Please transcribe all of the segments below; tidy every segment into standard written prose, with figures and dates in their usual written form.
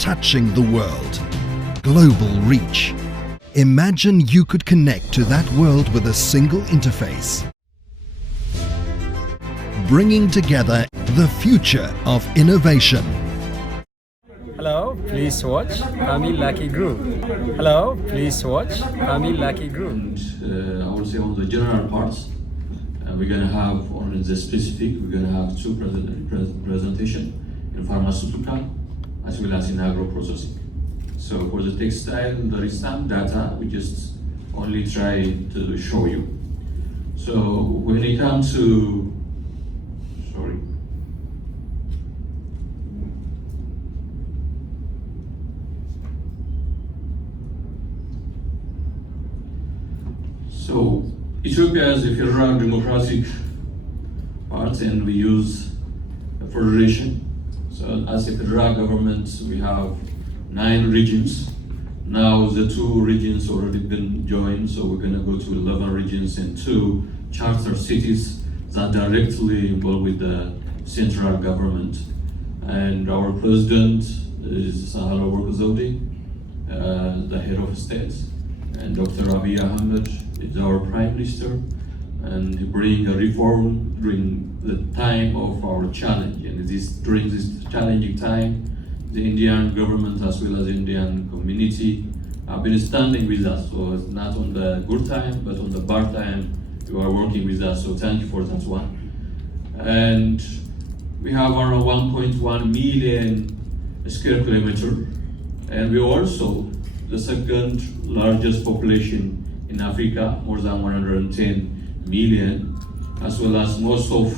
touching the world. Global reach. Imagine you could connect to that world with a single interface. Bringing together the future of innovation. Hello, please watch Pharma and Agro. Hello, please watch Pharma and Agro. And I would say on the general parts, we're going to have on the specific, we're going to have two presentation in pharmaceutical as well as in agro processing. So for the textile, there is some data we just only try to show you. So when it comes to, sorry. So Ethiopia is a federal democratic part and we use a federation. So as a federal government, we have 9 regions. Now the 2 regions already been joined, so we're gonna go to 11 regions and 2 charter cities that directly involved with the central government. And our president is Sahara Workazodi, the head of state, and Dr. Abiy Ahmed is our prime minister, and he bring a reform during the time of our challenge. And during this challenging time, the Indian government as well as the Indian community have been standing with us. So it's not on the good time, but on the bad time, you are working with us. So thank you for that one. And we have around 1.1 million square kilometer, and we also the second largest population in Africa, more than 110 million, as well as most of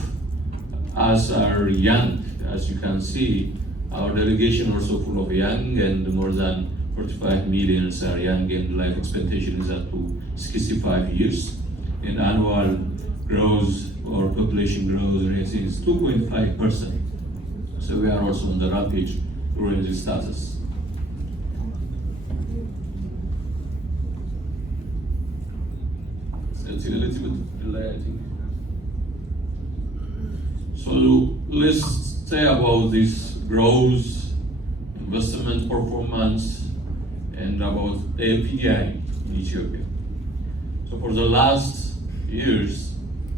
us are young. As you can see, our delegation also full of young, and more than 45 million are young, and life expectation is up to 65 years. And annual growth or population growth rate is 2.5%. So we are also on the rapid growing status. It's a little bit delay, I think. So let's say about this growth, investment performance, and about API in Ethiopia. So for the last years,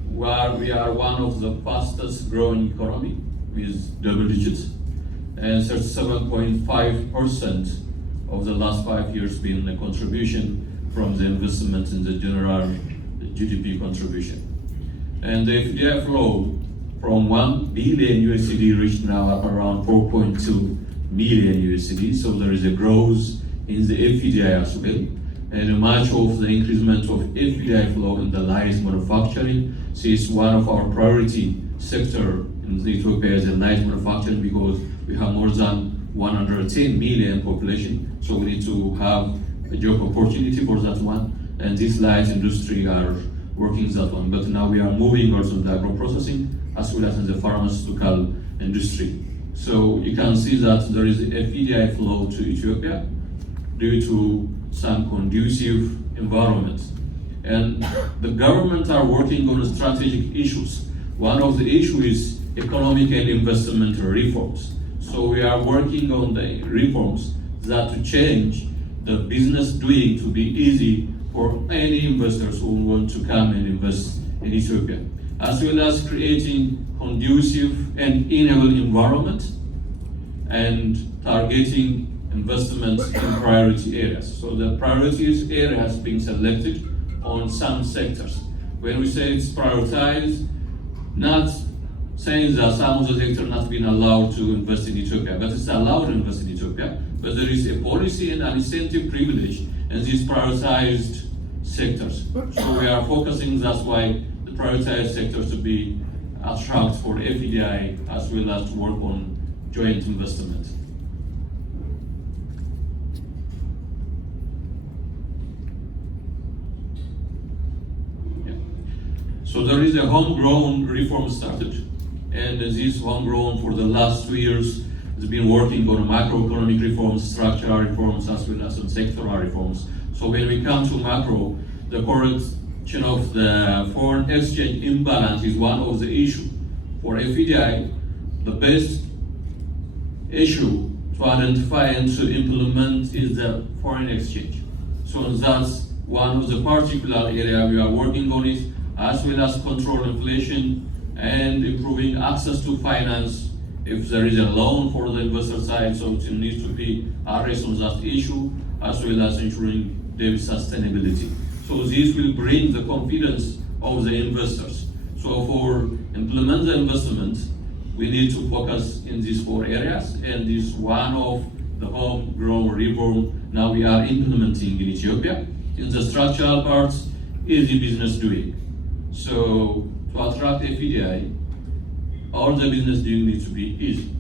we are one of the fastest growing economy with double digits, and 37.5% of the last 5 years being a contribution from the investment in the general GDP contribution. And the FDI flow from 1 billion USD reached now up around 4.2 million USD. So there is a growth in the FDI as well. And much of the increasement of FDI flow in the light manufacturing. So it's one of our priority sector in Ethiopia is the light manufacturing, because we have more than 110 million population. So we need to have a job opportunity for that one. And this light industry are working that one. But now we are moving also in the agro processing as well as in the pharmaceutical industry. So you can see that there is a FDI flow to Ethiopia due to some conducive environment. And the government are working on strategic issues. One of the issues is economic and investment reforms. So we are working on the reforms that to change the business doing to be easy for any investors who want to come and invest in Ethiopia, as well as creating conducive and enable environment and targeting investments in priority areas. So the priorities area has been selected on some sectors. When we say it's prioritized, not saying that some of the sectors not been allowed to invest in Ethiopia, but it's allowed to invest in Ethiopia. But there is a policy and an incentive privilege in these prioritized sectors. So we are focusing, that's why the prioritized sectors to be attract for FDI as well as to work on joint investment. So there is a homegrown reform started, and this homegrown for the last 2 years has been working on macroeconomic reforms, structural reforms, as well as some sectoral reforms. So when we come to macro, the correction of the foreign exchange imbalance is one of the issues. For FDI, the best issue to identify and to implement is the foreign exchange. So that's one of the particular area we are working on it, as well as control inflation and improving access to finance. If there is a loan for the investor side, so it needs to be addressed on that issue, as well as ensuring debt sustainability. So this will bring the confidence of the investors. So for implement the investment, we need to focus in these 4 areas, and this one of the homegrown reform now we are implementing in Ethiopia. In the structural parts, easy business doing. So to attract FDI, all the business doing needs to be easy.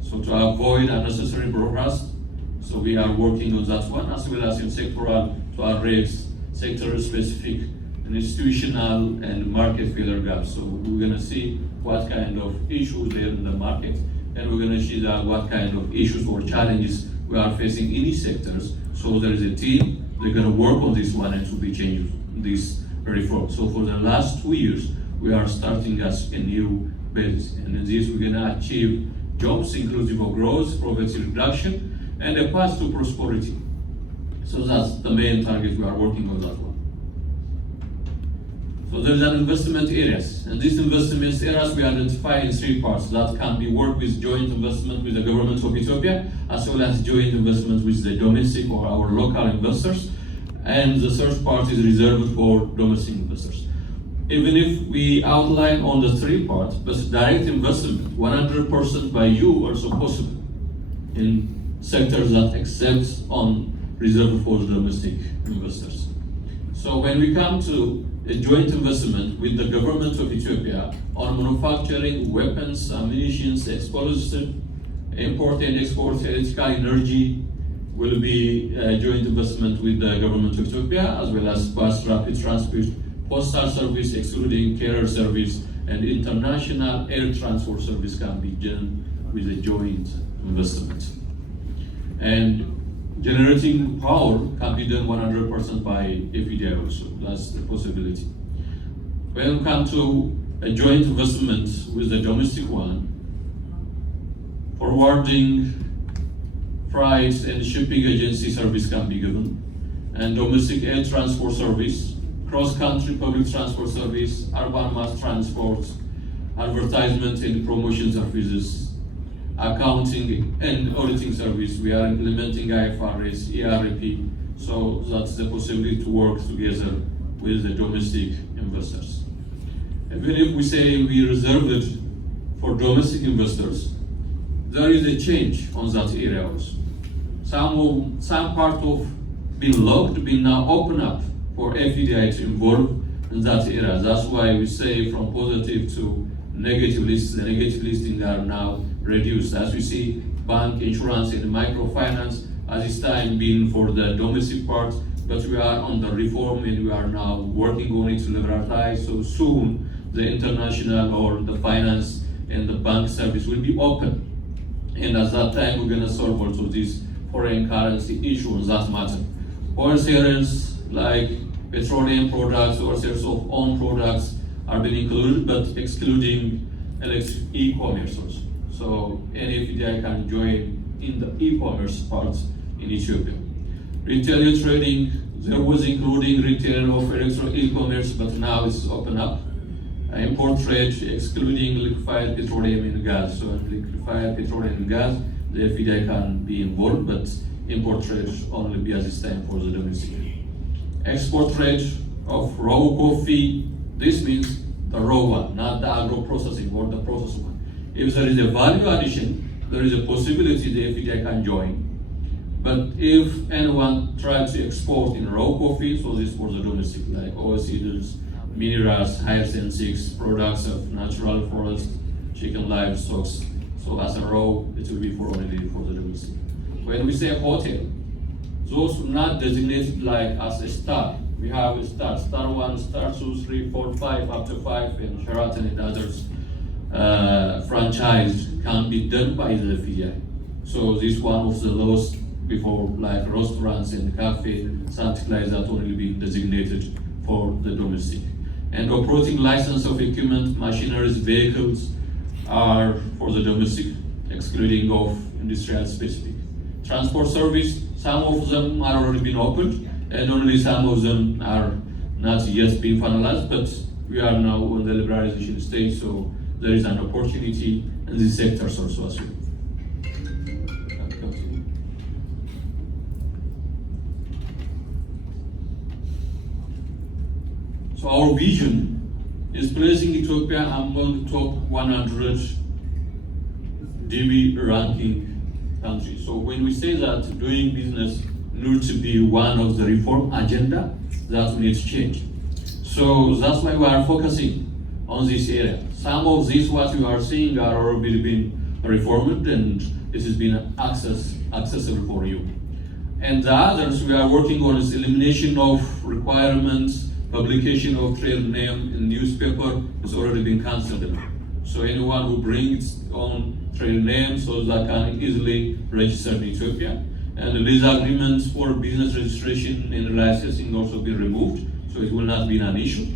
So to avoid unnecessary bureaucracy, so we are working on that one, as well as in sectoral to address sector-specific and institutional and market failure gaps. So we're going to see what kind of issues there in the market, and we're going to see that what kind of issues or challenges we are facing in these sectors. So there is a team, they're going to work on this one and to be changed this reform. So for the last 2 years, we are starting as a new base, and in this we're going to achieve jobs inclusive of growth, poverty reduction, and a path to prosperity. So that's the main target we are working on that one. So there's an investment areas, and these investment areas we identify in 3 parts that can be worked with joint investment with the government of Ethiopia, as well as joint investment with the domestic or our local investors, and the third part is reserved for domestic investors. Even if we outline on the 3 parts, but direct investment, 100% by you also possible in sectors that accept on reserved for domestic investors. So when we come to a joint investment with the government of Ethiopia on manufacturing, weapons, ammunition, explosives, import and export, electrical energy, will be a joint investment with the government of Ethiopia, as well as bus rapid transport, postal service, excluding carrier service, and international air transport service can be done with a joint investment. And generating power can be done 100% by FDI also. That's the possibility. When we come to a joint investment with the domestic one, forwarding, freight and shipping agency service can be given, and domestic air transport service, cross-country public transport service, urban mass transport, advertisement and promotion services, accounting and auditing service. We are implementing IFRS, ERP, so that's the possibility to work together with the domestic investors. Even if we say we reserve it for domestic investors, there is a change on that area also. Some part of being locked, being now open up for FDI to involve in that area. That's why we say from positive to negative lists. The negative listing are now reduced. As we see, bank, insurance, and microfinance at this time being for the domestic part, but we are on the reform and we are now working on it to liberalize. So soon the international or the finance and the bank service will be open. And at that time, we're going to solve also this foreign currency issue on that matter. Oil sales like petroleum products or sales of own products are being included, but excluding e-commerce also. So any FDI can join in the e-commerce part in Ethiopia. Retail trading, there was including retail of electronic e-commerce, but now it's open up. Import trade, excluding liquefied petroleum and gas. So liquefied petroleum and gas, the FDI can be involved, but import trade only be at this time for the domestic. Export trade of raw coffee, this means the raw one, not the agro processing or the processed one. If there is a value addition, there is a possibility the FDI can join. But if anyone tries to export in raw coffee, so this for the domestic, like oil seeds, minerals, hyacinths, products of natural forest, chicken livestock. So as a raw, it will be only for the domestic. When we say hotel, those not designated like as a star. We have a star 1, star 2, 3, 4, 5, up to 5, and Sheraton and others franchise can be done by the FDI. So this one of the lowest before, like restaurants and cafe, something like that only being designated for the domestic. And operating license of equipment, machineries, vehicles are for the domestic, excluding of industrial specific. Transport service, some of them are already been opened, and only some of them are not yet being finalized, but we are now on the liberalization stage, so there is an opportunity in these sectors also as well. So our vision is placing Ethiopia among the top 100 DB ranking countries. So when we say that doing business needs to be one of the reform agenda, that needs to change. So that's why we are focusing on this area. Some of these what you are seeing are already been reformed and this has been accessible for you. And the others we are working on is elimination of requirements, publication of trade name in newspaper has already been cancelled. So anyone who brings on trade name so that can easily register in Ethiopia. And the lease agreements for business registration and licensing also be removed, so it will not be an issue.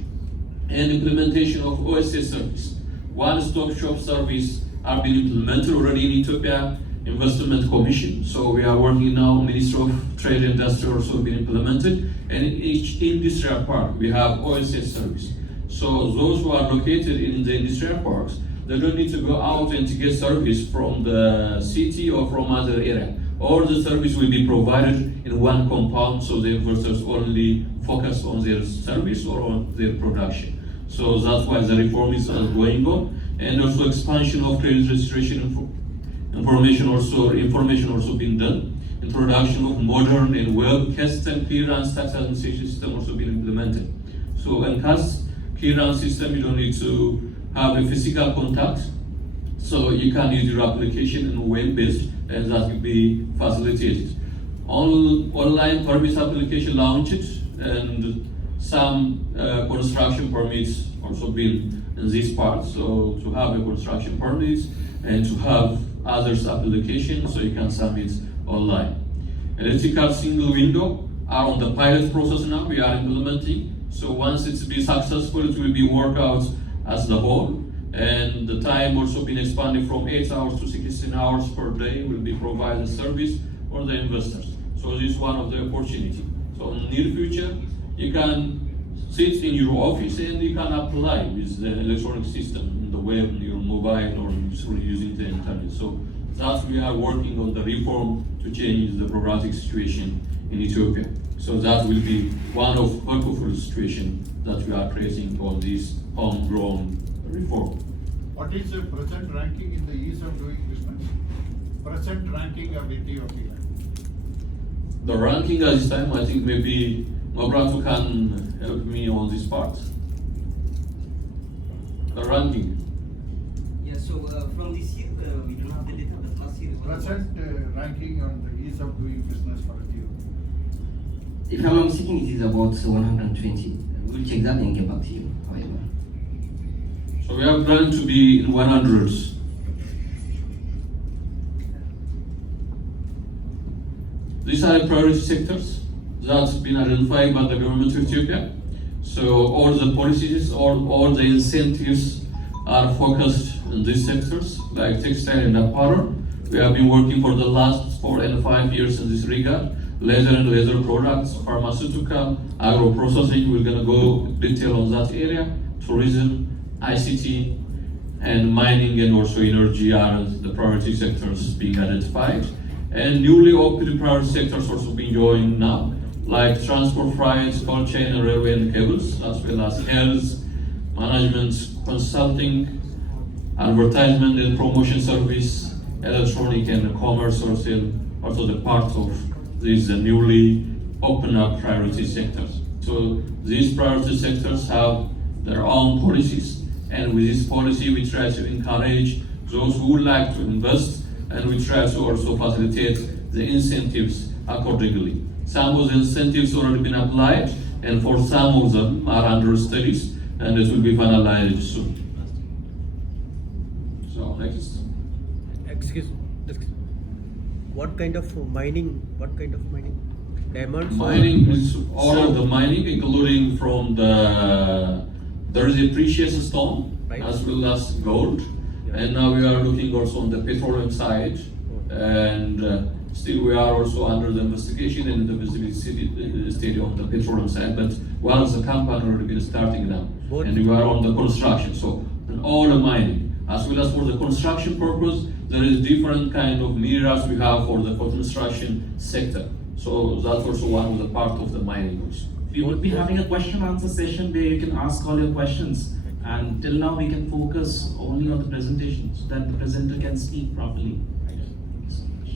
And implementation of OSS service. One-stop shop service are being implemented already in Ethiopia Investment Commission. So we are working now, Ministry of Trade and Industry also been implemented. And in each industrial park, we have OSS service. So those who are located in the industrial parks, they don't need to go out and to get service from the city or from other area. All the service will be provided in one compound, so the investors only focus on their service or on their production. So that's why the reform is going on, and also expansion of credit registration information also being done. Introduction of modern and well custom clearance tax administration system also being implemented. So in clearance system, you don't need to have a physical contact, so you can use your application in web-based, and that will be facilitated. Online permit application launched, and some construction permits also been in this part. So to have a construction permit and to have others application, so you can submit online. Electrical single window are on the pilot process now. We are implementing. So once it's be successful, it will be worked out as the whole. And the time also been expanded from 8 hours to 16 hours per day will be provided service for the investors. So this is one of the opportunity. So in the near future, you can sit in your office and you can apply with the electronic system, in the web, your mobile, or through using the internet. So that we are working on the reform to change the bureaucratic situation in Ethiopia. So that will be one of helpful situation that we are creating on this homegrown reform. What is the present ranking in the ease of doing business? Present ranking of Ethiopia? The ranking at this time, I think maybe Mabratu can help me on this part. The ranking. Yeah, so from this year, we don't have the data, but last year. Present ranking on the ease of doing business for Ethiopia? If I'm not mistaken, it is about 120. We'll check that and get back to you, however. So we are planning to be in 100s. These are the priority sectors that's been identified by the government of Ethiopia. So all the policies, all the incentives are focused in these sectors, like textile and apparel. We have been working for the last 4 and 5 years in this regard. Leather and leather products, pharmaceutical, agro processing, we're gonna go detail on that area. Tourism, ICT, and mining and also energy are the priority sectors being identified. And newly opened priority sectors also being joined now, like transport, freight, cold chain, and railway and cables, as well as health, management, consulting, advertisement and promotion service, electronic and commerce also the part of these newly open up priority sectors. So these priority sectors have their own policies, and with this policy we try to encourage those who would like to invest, and we try to also facilitate the incentives accordingly. Some of the incentives already been applied, and for some of them are under studies, and it will be finalized soon. So next. Excuse. What kind of mining? Diamonds? Mining is all of the mining, including from there is a precious stone, right, as well as gold. Yeah. And now we are looking also on the petroleum side, and still we are also under the investigation and the visibility study on the petroleum side. But once the company already been starting now, and we are on the construction. So in all the mining, as well as for the construction purpose, there is different kind of minerals we have for the construction sector. So that's also one of the part of the mining also. We would be having a question answer session where you can ask all your questions, and till now we can focus only on the presentation so that the presenter can speak properly. Thank you so much.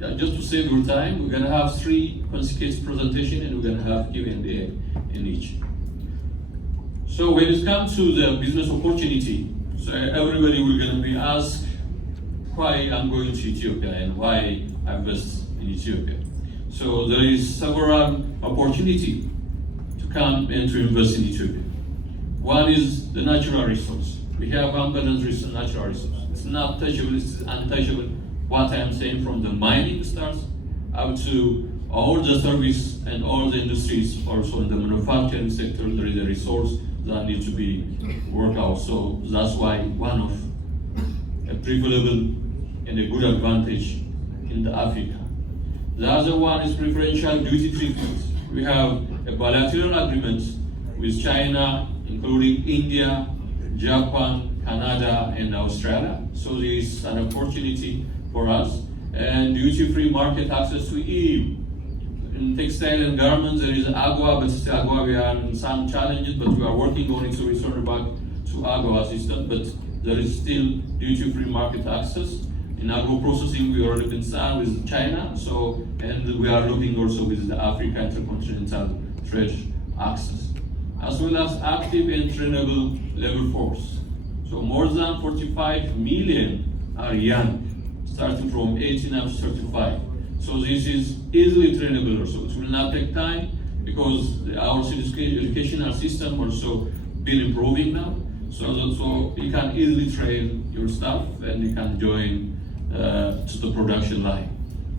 Yeah, just to save your time, we're gonna have 3 consecutive presentations and we're gonna have Q&A in each. So when it comes to the business opportunity, so everybody will gonna be asked why I'm going to Ethiopia and why I invest in Ethiopia. So there is several opportunity to come and to invest in Ethiopia. One is the natural resource. We have abundant natural resource. It's not touchable, it's untouchable. What I am saying, from the mining starts up to all the service and all the industries, also in the manufacturing sector, there is a resource that needs to be worked out. So that's why one of a preferable and a good advantage in the Africa. The other one is preferential duty treatment. We have a bilateral agreement with China, including India, Japan, Canada, and Australia. So there is an opportunity for us. And duty-free market access to EU. In textile and garments, there is AGOA, but still AGOA, we are in some challenges, but we are working on it to return back to AGOA system, but there is still duty-free market access. In agro processing, we already been signed with China, so, and we are looking also with the Africa Intercontinental Trade Access, as well as active and trainable labor force. So more than 45 million are young, starting from 18 up to 35. So this is easily trainable also. It will not take time because our educational system also been improving now. So you can easily train your staff and you can join to the production line.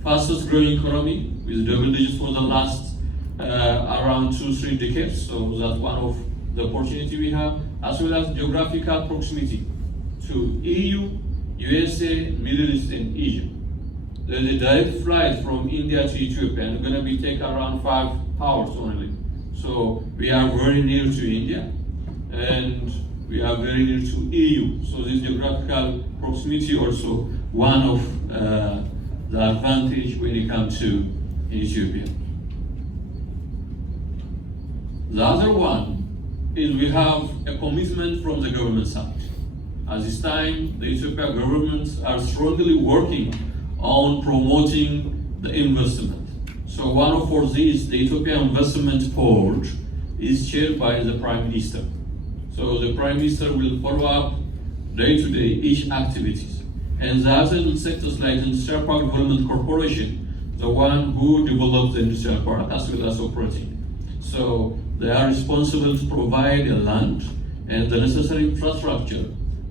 Fastest growing economy with double digits for the last around 2-3 decades. So that's one of the opportunity we have, as well as geographical proximity to EU, USA, Middle East, and Egypt. There's a direct flight from India to Ethiopia, and it's going to be take around 5 hours only. So we are very near to India, and we are very near to EU. So this geographical proximity also one of the advantage when it comes to Ethiopia. The other one is we have a commitment from the government side. At this time, the Ethiopian government are strongly working on promoting the investment. So one of for these, the Ethiopian Investment Board is chaired by the Prime Minister. So the Prime Minister will follow up day to day each activities. And the other sectors like the Industrial Park Development Corporation, the one who develops the industrial park as well as operating. So they are responsible to provide a land and the necessary infrastructure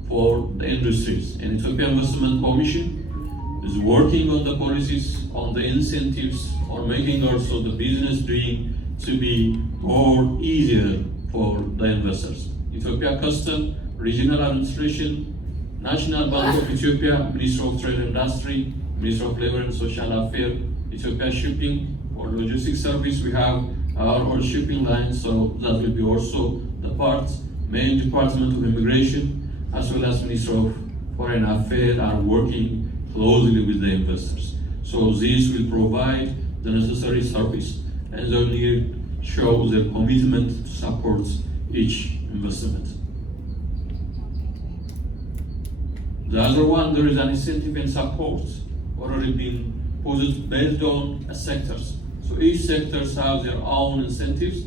for the industries. And Ethiopian Investment Commission is working on the policies, on the incentives, on making also the business doing to be more easier for the investors. Ethiopia Custom, Regional Administration, National Bank of Ethiopia, Minister of Trade and Industry, Minister of Labor and Social Affairs, Ethiopia Shipping, for logistics service, we have our own shipping line, so that will be also the main Department of Immigration, as well as Minister of Foreign Affairs are working closely with the investors. So this will provide the necessary service and they will show their commitment to support each investment. The other one, there is an incentive and support already been posed based on sectors. So each sector has their own incentives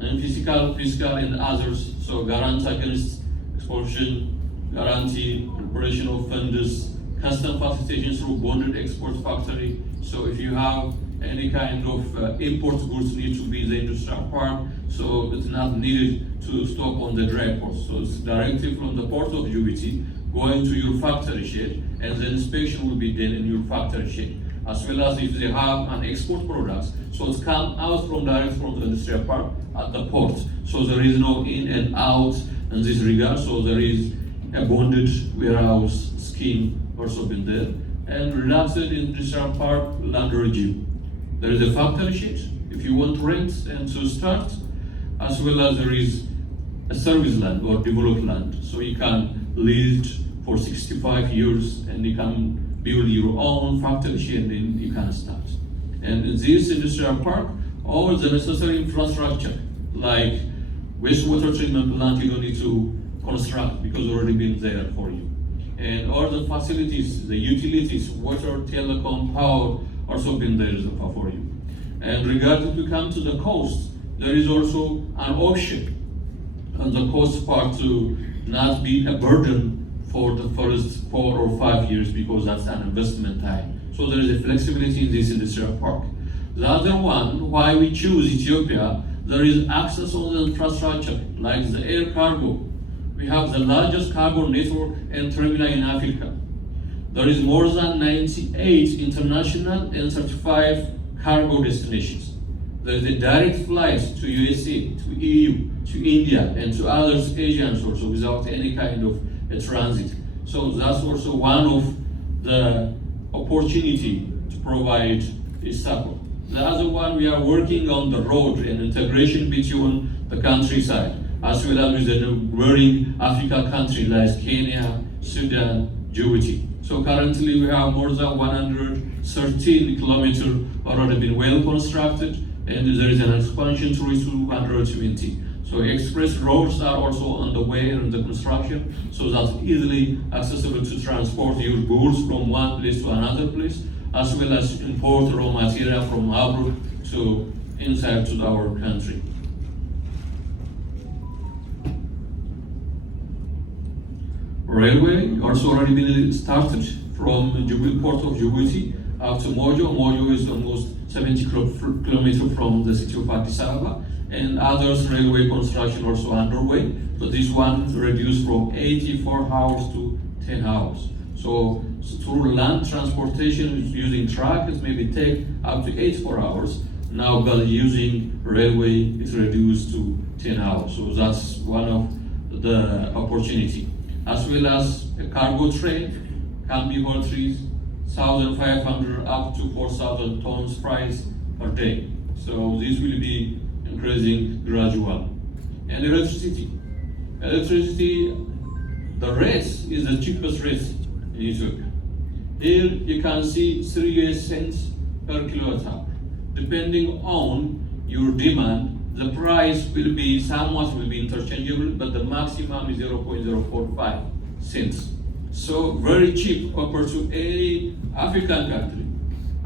and fiscal and others. So guarantee against expulsion, guarantee preparation of funds, custom facilitation through bonded export factory. So if you have any kind of import goods need to be the industrial park, so it's not needed to stop on the dry port. So it's directly from the port of Djibouti going to your factory shed, and the inspection will be done in your factory shed. As well as if they have an export products, so it's come out direct from the industrial park at the port. So there is no in and out in this regard. So there is a bonded warehouse scheme also been there, and relaxed industrial park land regime. There is a factory shed if you want to rent and to start, as well as there is a service land or developed land. So you can lease for 65 years and you can build your own factory shed and then you can start. And in this industrial park, all the necessary infrastructure like wastewater treatment plant you don't need to construct because it's already been there for you. And all the facilities, the utilities, water, telecom, power, also been there for you. And regarding to come to the cost, there is also an option on the cost part to not be a burden for the first 4 or 5 years because that's an investment time. So there is a flexibility in this industrial park. The other one, why we choose Ethiopia, there is access on the infrastructure, like the air cargo. We have the largest cargo network and terminal in Africa. There is more than 98 international and 35 cargo destinations. There is a direct flight to USA, to EU, to India, and to other Asians also without any kind of a transit. So that's also one of the opportunity to provide this support. The other one, we are working on the road and integration between the countryside, as well as with the neighboring African countries like Kenya, Sudan, Djibouti. So currently we have more than 113 kilometers already been well constructed, and there is an expansion to reach 220. So express roads are also on the way and the construction, so that's easily accessible to transport your goods from one place to another place, as well as import raw material from abroad to inside to our country. Railway also already been started from Djibouti, port of Djibouti up to Mojo. Mojo is almost 70 kilometers from the city of Addis Ababa, and others railway construction also underway. So this one reduced from 84 hours to 10 hours. So through land transportation using truck, it maybe take up to 84 hours. Now by using railway, it's reduced to 10 hours. So that's one of the opportunity. As well as a cargo train can be hold 3,500 up to 4,000 tons price per day. So this will be increasing gradual. And electricity. Electricity, the rate is the cheapest rate in Ethiopia. Here you can see 3 US cents per kilowatt hour. Depending on your demand, the price will be somewhat interchangeable, but the maximum is 0.045 cents. So very cheap compared to any African country,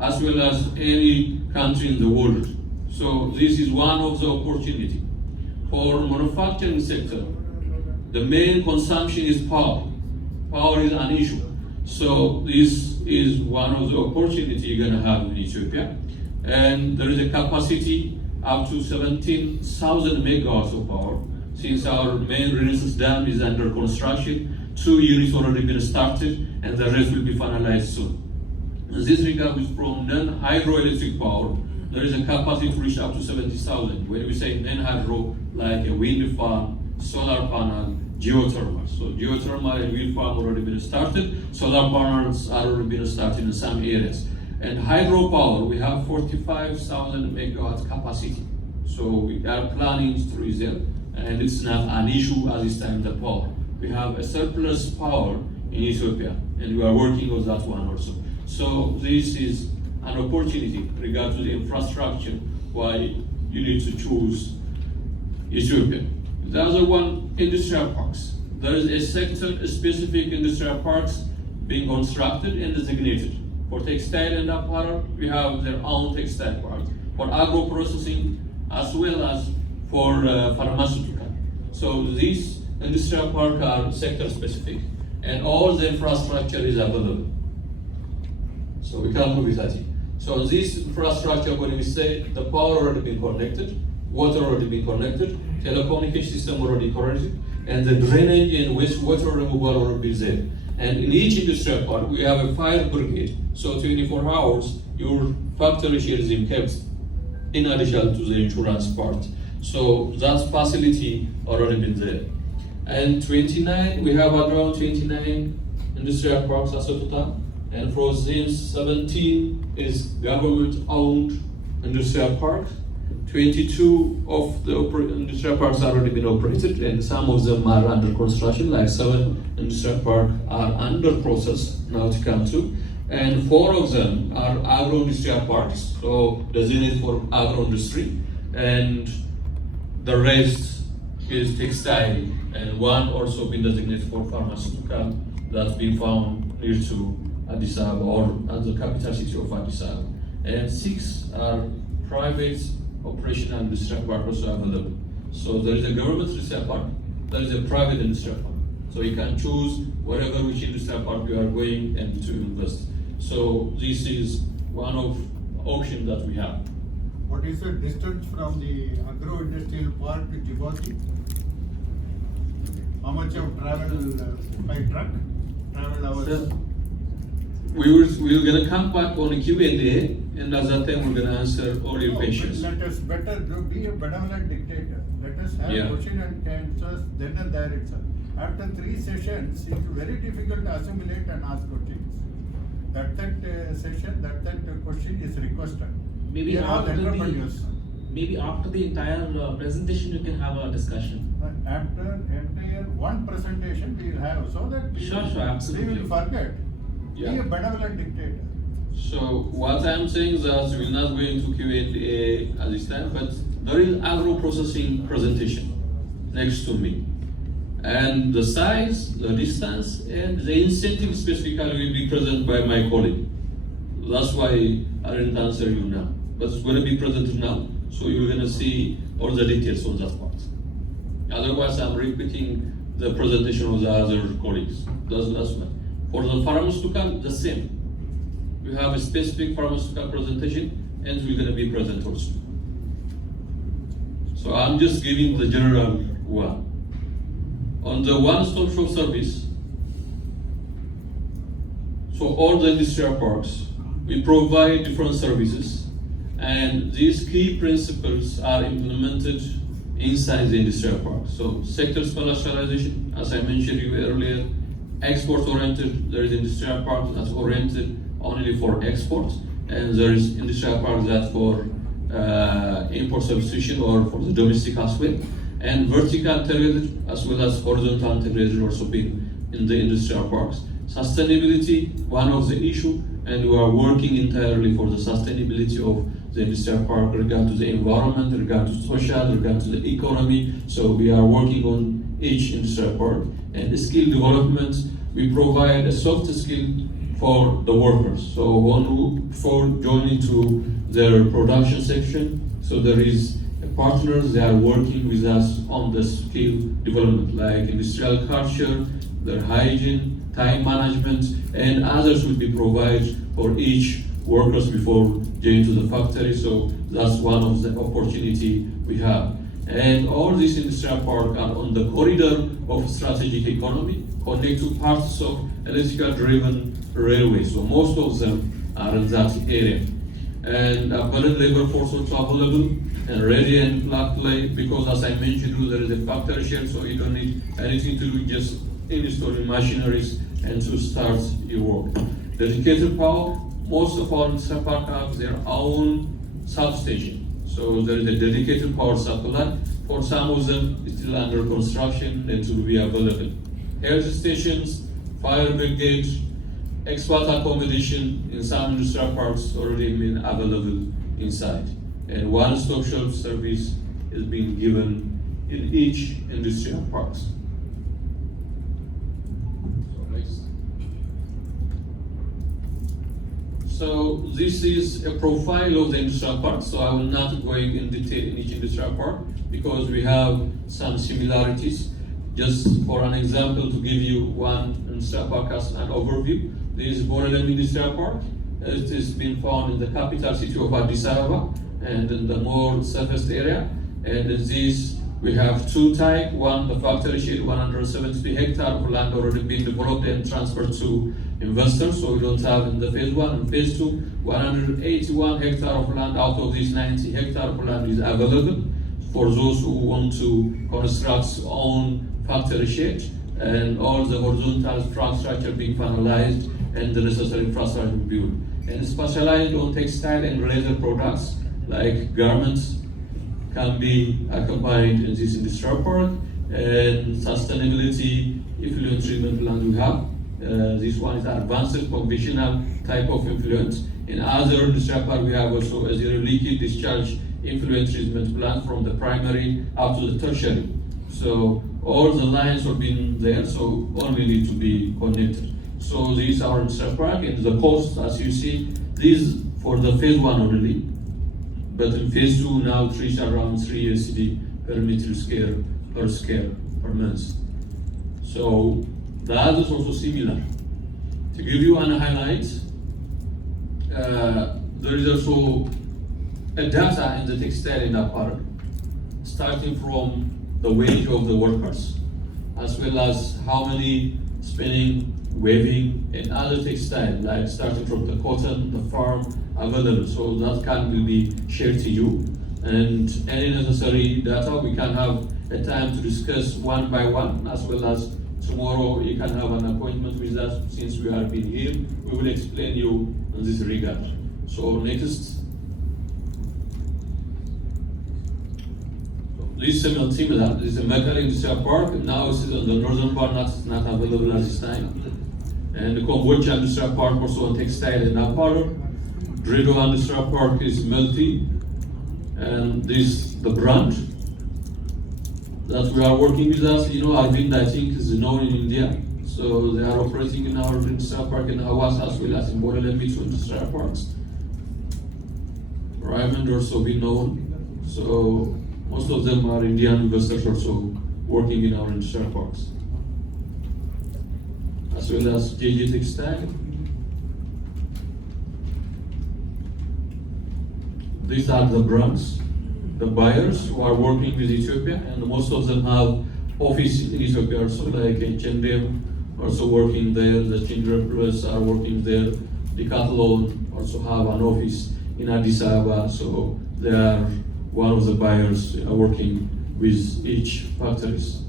as well as any country in the world. So this is one of the opportunity. For manufacturing sector, the main consumption is power. Power is an issue. So this is one of the opportunity you're gonna have in Ethiopia. And there is a capacity up to 17,000 megawatts of power. Since our main Renaissance dam is under construction, 2 units already been started, and the rest will be finalized soon. In this regard, is from non-hydroelectric power, there is a capacity to reach up to 70,000. When we say non-hydro, like a wind farm, solar panel, geothermal. So geothermal and wind farm already been started. Solar panels are already been started in some areas. And hydropower, we have 45,000 megawatts capacity. So we are planning to reserve, and it's not an issue at this time, the power. We have a surplus power in Ethiopia, and we are working on that one also. So this is an opportunity regarding the infrastructure, why you need to choose Ethiopia. The other one, industrial parks. There is a sector-specific industrial parks being constructed and designated. For textile and apparel, we have their own textile parks. For agro processing, as well as for pharmaceutical. So these industrial parks are sector specific, and all the infrastructure is available. So we can move with that. So this infrastructure, when we say the power already been connected, water already been connected, telecommunication system already connected, and the drainage and wastewater removal already been there. And in each industrial park, we have a fire brigade. So 24 hours, your factory share is being kept in addition to the insurance part. So that facility already been there. And 29, we have around 29 industrial parks as of total. And for these 17 is government-owned industrial parks. 22 of the industrial parks have already been operated, and some of them are under construction, like 7 industrial parks are under process now to come to. And 4 of them are agro-industrial parks, so designated for agro-industry, and the rest is textile, and 1 also been designated for pharmaceutical that's been found near to Addis Ababa or at the capital city of Addis Ababa. And 6 are private operational industrial park also available. So there is a government industrial park, there is a private industrial park. So you can choose whatever which industrial park you are going and to invest. So this is one of options that we have. What is the distance from the agro-industrial park to Djibouti? How much of travel by truck? Travel hours? So, we're gonna come back on a Q&A, and at that time we're gonna answer all your questions. Let us better be a benevolent dictator. Let us have question and answers then and there itself. After 3 sessions, it's very difficult to assimilate and ask questions. That session, that question is requested. Maybe after the entire presentation, you can have a discussion. After entire one presentation, we will have so that Sure, absolutely. we will forget. Yeah. Be a benevolent dictator. So what I'm saying is that we're not going to Q&A at this time, but there is agro-processing presentation next to me. And the size, the distance, and the incentive specifically will be present by my colleague. That's why I didn't answer you now. But it's going to be presented now, so you're going to see all the details on that part. Otherwise, I'm repeating the presentation of the other colleagues. That's why. For the pharmaceutical, the same. We have a specific pharmaceutical presentation, and we're going to be present also. So I'm just giving the general one. On the one-stop shop service, so all the industrial parks, we provide different services, and these key principles are implemented inside the industrial park. So sector specialization, as I mentioned you earlier, export-oriented, there is industrial park that's oriented only for export, and there is industrial park that for import substitution or for the domestic as well. And vertical integrated as well as horizontal integrated also been in the industrial parks. Sustainability, one of the issue, and we are working entirely for the sustainability of the industrial park regard to the environment, regard to social, regard to the economy. So we are working on each industrial park. And the skill development, we provide a soft skill for the workers. So before joining to their production section, so there is partners, they are working with us on the skill development, like industrial culture, their hygiene, time management, and others will be provided for each workers before going to the factory. So that's one of the opportunity we have. And all these industrial parks are on the corridor of strategic economy, connect to parts of electrical driven railway. So most of them are in that area. And abundant labor force also available, and ready and plug play, because as I mentioned, there is a factory share, so you don't need anything to do, just installing machineries and to start your work. Dedicated power, most of our industrial parks have their own substation. So there is a dedicated power supply. For some of them, it's still under construction and will be available. Health stations, fire brigade, expert accommodation in some industrial parks already been available inside. And one-stop shop service is being given in each industrial parks. So this is a profile of the industrial park. So I will not go in detail in each industrial park because we have some similarities. Just for an example, to give you one industrial park as an overview, there is Borelem Industrial Park. It has been found in the capital city of Addis Ababa and in the more surface area. And in this, we have 2 types. One, the factory shed, 170 hectares of land already been developed and transferred to investors. So we don't have in the phase 1 and phase 2, 181 hectares of land out of these 90 hectares of land is available for those who want to construct own factory shed, and all the horizontal structure being finalized and the necessary infrastructure built. And specialized on textile and related products like garments can be accompanied in this industrial park, and sustainability effluent treatment plant we have. This one is advanced conventional type of effluent. In other industrial park we have also a zero leakage discharge effluent treatment plant from the primary up to the tertiary. So all the lines have been there, so only need to be connected. So these are industrial park, and the cost, as you see, these for the phase 1 only. But in phase 2 now it reached around 3 USD per meter square per month. So the others also similar. To give you an highlight, there is also a data in the textile and apparel, starting from the wage of the workers, as well as how many spinning, weaving, and other textile, like starting from the cotton, the farm, available. So that can be shared to you. And any necessary data, we can have a time to discuss one by one, as well as tomorrow you can have an appointment with us. Since we have been here, we will explain you in this regard. So next. This is similar. This is a Mekelle Industrial Park. Now it's in the northern part, not available at this time. And the Kombucha Industrial Park also on textile and apparel. Dredo Industrial Park is multi. And this the brand that we are working with us. You know, Arvind, I think, is known in India. So they are operating in our industrial park in Hawass as well as in Borel and Mitsu industrial parks. Raymond also be known. So most of them are Indian investors also working in our industrial parks. As well as JJ Textile. These are the brands, the buyers who are working with Ethiopia, and most of them have office in Ethiopia also, like H&M also working there, the Children Plus are working there, Decathlon also have an office in Addis Ababa, so they are one of the buyers working with each factories.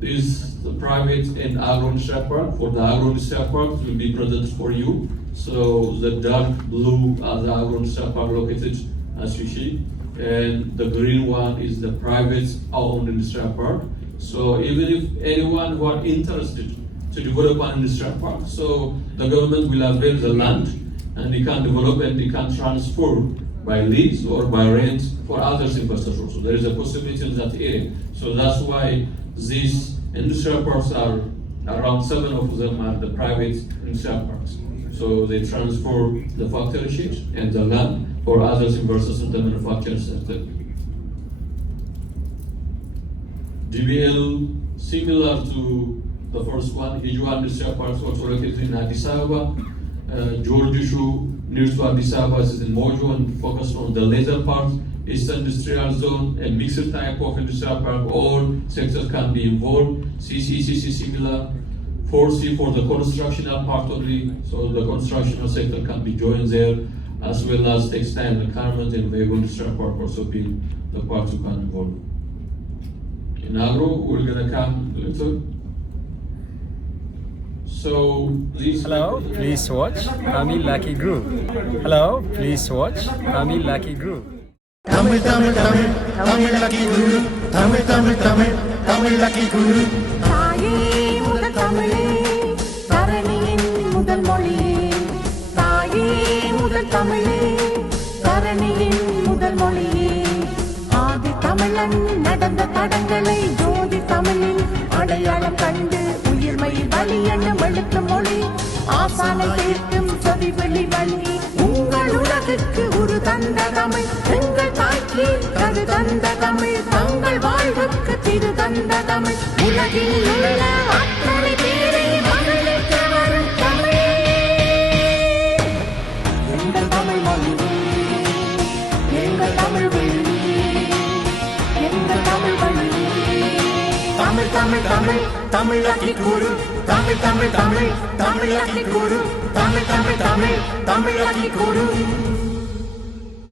This is the private and agro industrial park. For the agro industrial park, it will be presented for you. So the dark blue are the agro industrial park located, as you see, and the green one is the private owned industrial park. So even if anyone who are interested to develop an industrial park, so the government will avail the land and they can develop and they can transfer by lease or by rent for other investors also. There is a possibility in that area. So that's why these industrial parks are, around 7 of them are the private industrial parks. So they transfer the factory sheet and the land for other investors in the manufacturing sector. DBL, similar to the first one, Hijwa Industrial Park also located in Addis Ababa. Georgishu near to Addis Ababa is in Mojo and focused on the later part. Eastern Industrial Zone, a mixed type of industrial park, all sectors can be involved. CCCC similar. 4C for the constructional part only, so the constructional sector can be joined there, as well as textile and garment and vehicle industrial park also being the part you can involve. In agro, we're gonna come later. So these. Hello, please watch Tamil Lucky Group. Hello, please watch Tamil Lucky Group. Tamil Lucky Guru, Tamil Lucky Guru. தாயே முதல் தமிழே தரணியின் முதல் மொழியே தாயே முதல் தமிழே தரணியின் முதல் மொழியே ஆதி தமிழன் நடந்த தடங்களை ஜோதி தமிழில் அடையாளம் கண்டு உயிர்மை வழி எனும் எழுத்து மொழி ஆசானை தீர்க்கும் சொதி வெளி வழி உங்கள் உலகுக்கு உரு தந்த தமிழ் எங்கள் தாய்க்கு கரு தந்த தமிழ் தங்கள் வாழ்வுக்கு திரு தந்த தமிழ் உலகில் உள்ள அத்தனை பேரை மகிழ்விக்க வரும் தமிழ் எங்கள் தமிழ் மொழியே எங்கள் தமிழ் வழியே எங்கள் தமிழ் வழியே தமிழ் தமிழ் தமிழ் தமிழாக்கி கூறு தமிழ் தமிழ் தமிழ் தமிழாக்கி கூறு தமிழ் தமிழ் தமிழ் தமிழாக்கி கூறு